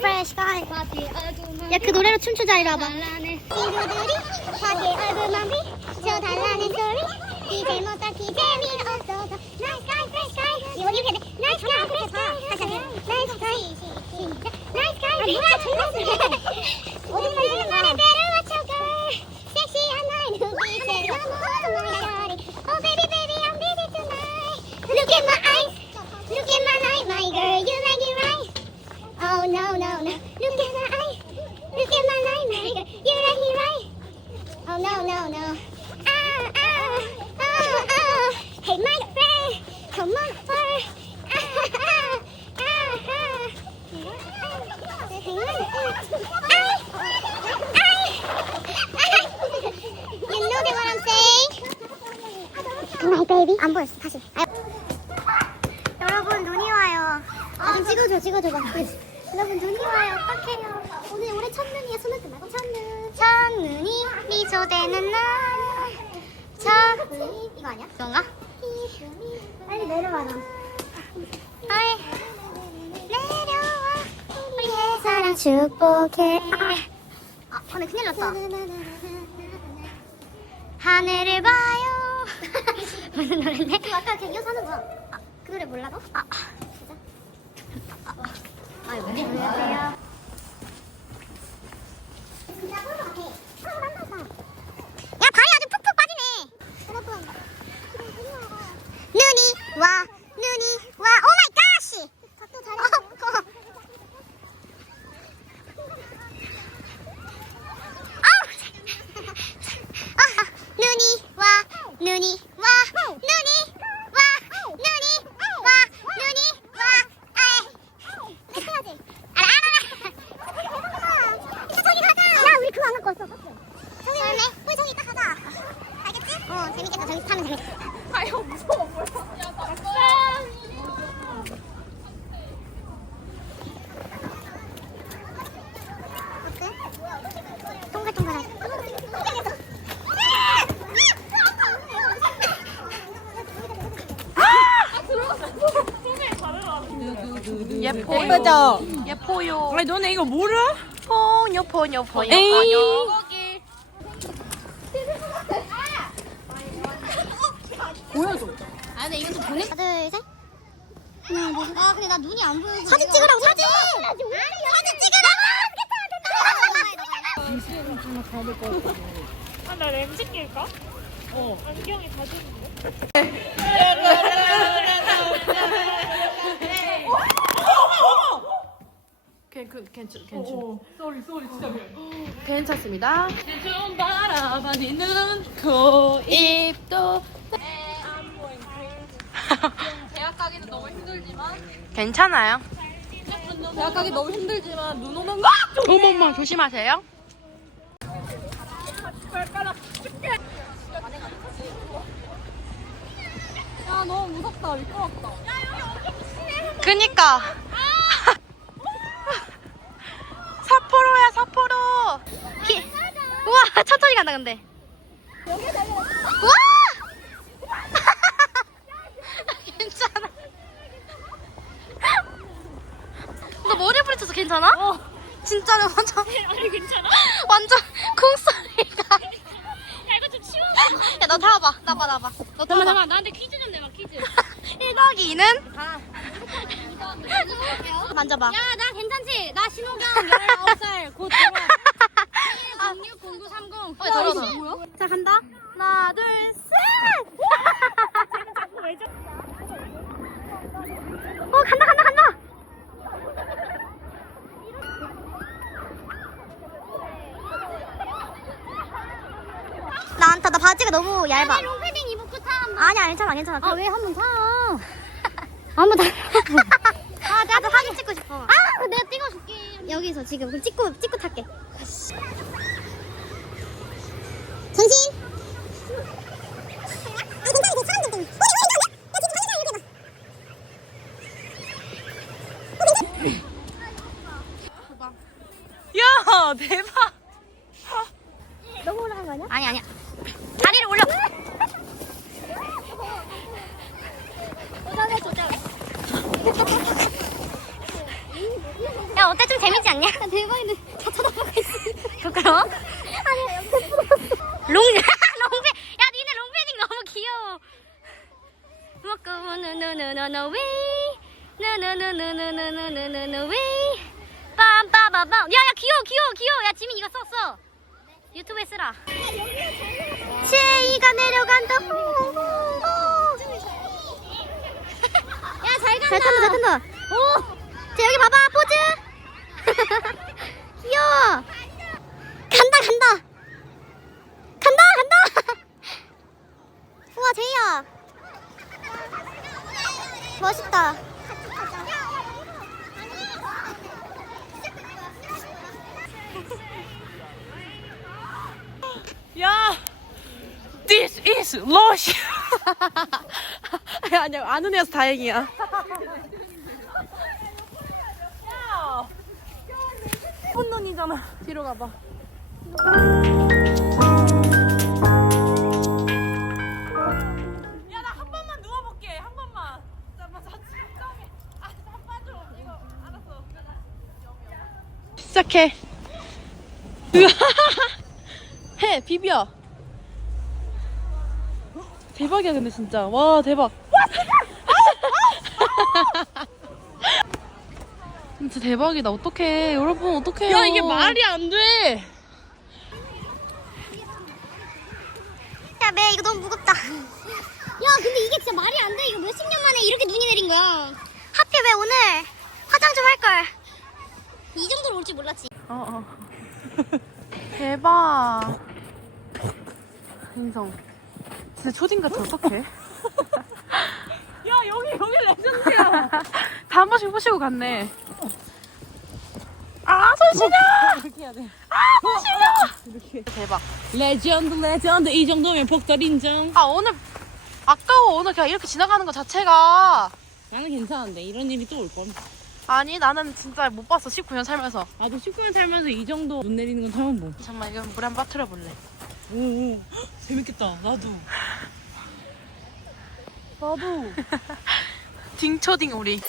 fresh guy. 야, 그 노래로 춤추자, 이리 와봐. 친구들이 자기 얼굴만 비춰달라는 소리 이제 못다 기재미 없어서 Nice guy, fresh guy 이거 이렇게 돼 Nice guy, fresh guy 다시 하세요 Nice guy 시작 Nice guy, fresh guy 오늘 말에 안 보였어 다시 아, 여러분 눈이 와요. 아, 좀 찍어줘, 찍어줘봐. 여러분 눈이 와요. 어떡해요. 오늘 올해 첫눈이야. 손을 끝나고 첫눈. 첫눈이 미소되는 날. 첫눈이 이거 아니야? 이건가? 빨리 내려와 너. 아이 내려와 우리의 사랑 축복해. 아, 아 근데 큰일 났다. 하늘을 봐요. 무슨 노래인데? 아까 그 이어서 하는 거야. 아, 그 노래 몰라 너? 아, 진짜? 아, 아, 왜? 안녕하세요. 야, 발이 아주 푹푹 빠지네. 여러분. 눈이 와, 눈이 와. 오 마이 갓! 각도 잘했어. 아, 눈이 와, 눈이 와, 눈이 와, 눈이 와, 눈이 와. 아이. 해야지. 알아, 알아. 이따 저기 가자. 야, 우리 그거 안 갖고 왔어. 저기 오네. 우리 저기 이따 가자. 알겠지? 어, 재밌겠다. 저기 타면 재밌겠다. 아유 무서워 뭐야. 어때? 동글동글하게. 예뻐요. 예쁘죠? 예뻐요. 아니 너네 이거 몰라? 포뇨 포뇨 포뇨 에이. 포뇨. 하나, 둘, 셋. 하나, 둘, 셋. 아, 근데 나 눈이 안 보여서. 사진 찍으라고, 사진! 사진 찍으라고! 아, 나 렌즈 낄까? 어. 안경이 다 되는데? 괜찮 괜찮 괜찮. 쏘리 쏘리 진짜 미안. 괜찮습니다. 좀 바라봐니는 코 입도. 대학 가기는 너무 힘들지만. 괜찮아요. 대학 가기 너무 힘들지만 눈 오는 거. 어머머 조심하세요. 야 너무 무섭다 미끄럽다. 그니까. 사포로야 사포로. 기... 우와, 천천히 간다, 근데. 우와! 괜찮아. 너 머리 부딪혀서 괜찮아? 어. 진짜로 완전. 아니, 괜찮아? 완전 콩소리가. 야, 이거 좀 치워. 야, 너 타봐. 나봐, 나봐. 너 잠깐만, 타봐. 잠깐만. 나한테 퀴즈 좀 내봐, 퀴즈. 1 더하기 2는? 만져봐. 야, 나 괜찮지? 나 신호경 19살 곧. 아, 060930. 어, 저러서. 자, 간다. 하나, 둘, 셋! 왜 저... 어, 간다, 간다, 간다! 나안 타. 나 바지가 너무 얇아. 아니, 롱패딩 입고 타. 아니야, 괜찮아, 괜찮아. 아, 왜 한번 타? 한번 타. 아, 나도 사진 찍고 싶어. 아, 내가 찍어줄게. 여기서 지금 그럼 찍고, 찍고 탈게. 전신. 야 대박. 너무 올라간 거 아니야? 아니, 아니야. 다리를 올려. 도전해, 도전. 야, 어때? 좀 재밌지 않냐? 대박인데 다 쳐다보고 있어. 부끄러워? 아니, 롱, 롱패. 야, 니네 롱패딩 너무 귀여워. 먹고, 노노노노노, 웨이. 노노노노노노노노노, 웨이. 빰빠바밤. 야, 야, 귀여워, 귀여워, 귀여워. 야, 지민 이거 썼어. 유튜브에 쓰라. 체이가 내려간다. 야, 잘 간다. 잘 탄다, 잘 탄다. 오! 자, 여기 봐봐, 포즈. 귀여워. 간다, 간다. 간다, 간다. 우와, 제이야. 멋있다. 야! This is 러시아! 아니야, 아는 애여서 다행이야. 야! 혼돈이잖아. 뒤로 가봐. 야, 나 시작해. 해 비벼 대박이야 근데 진짜 와 대박 진짜 대박이다 어떡해 여러분 어떡해요 야 이게 말이 안 돼 야, 매 이거 너무 무겁다. 야, 근데 이게 진짜 말이 안 돼. 이거 몇십 년 만에 이렇게 눈이 내린 거야. 하필 왜 오늘 화장 좀 할 걸. 이 정도로 올 줄 몰랐지. 어 어. 대박. 인성. 진짜 초딩 같아 어떡해? 야 여기 여기 레전드야. 다 한 번씩 보시고 갔네. 아 손신아! 이렇게 해야 돼아 손신아! 이렇게 대박. 레전드 레전드. 이 정도면 복돌 인정. 아 오늘 아까워. 오늘 그냥 이렇게 지나가는 것 자체가. 나는 괜찮은데. 이런 일이 또 올 뻔. 아니 나는 진짜 못 봤어 19년 살면서 나도 19년 살면서 이 정도 눈 내리는 건 처음 보. 정말 이거 물에 한번 빠뜨려 볼래 오, 오. 재밌겠다. 나도. 나도 딩초딩 우리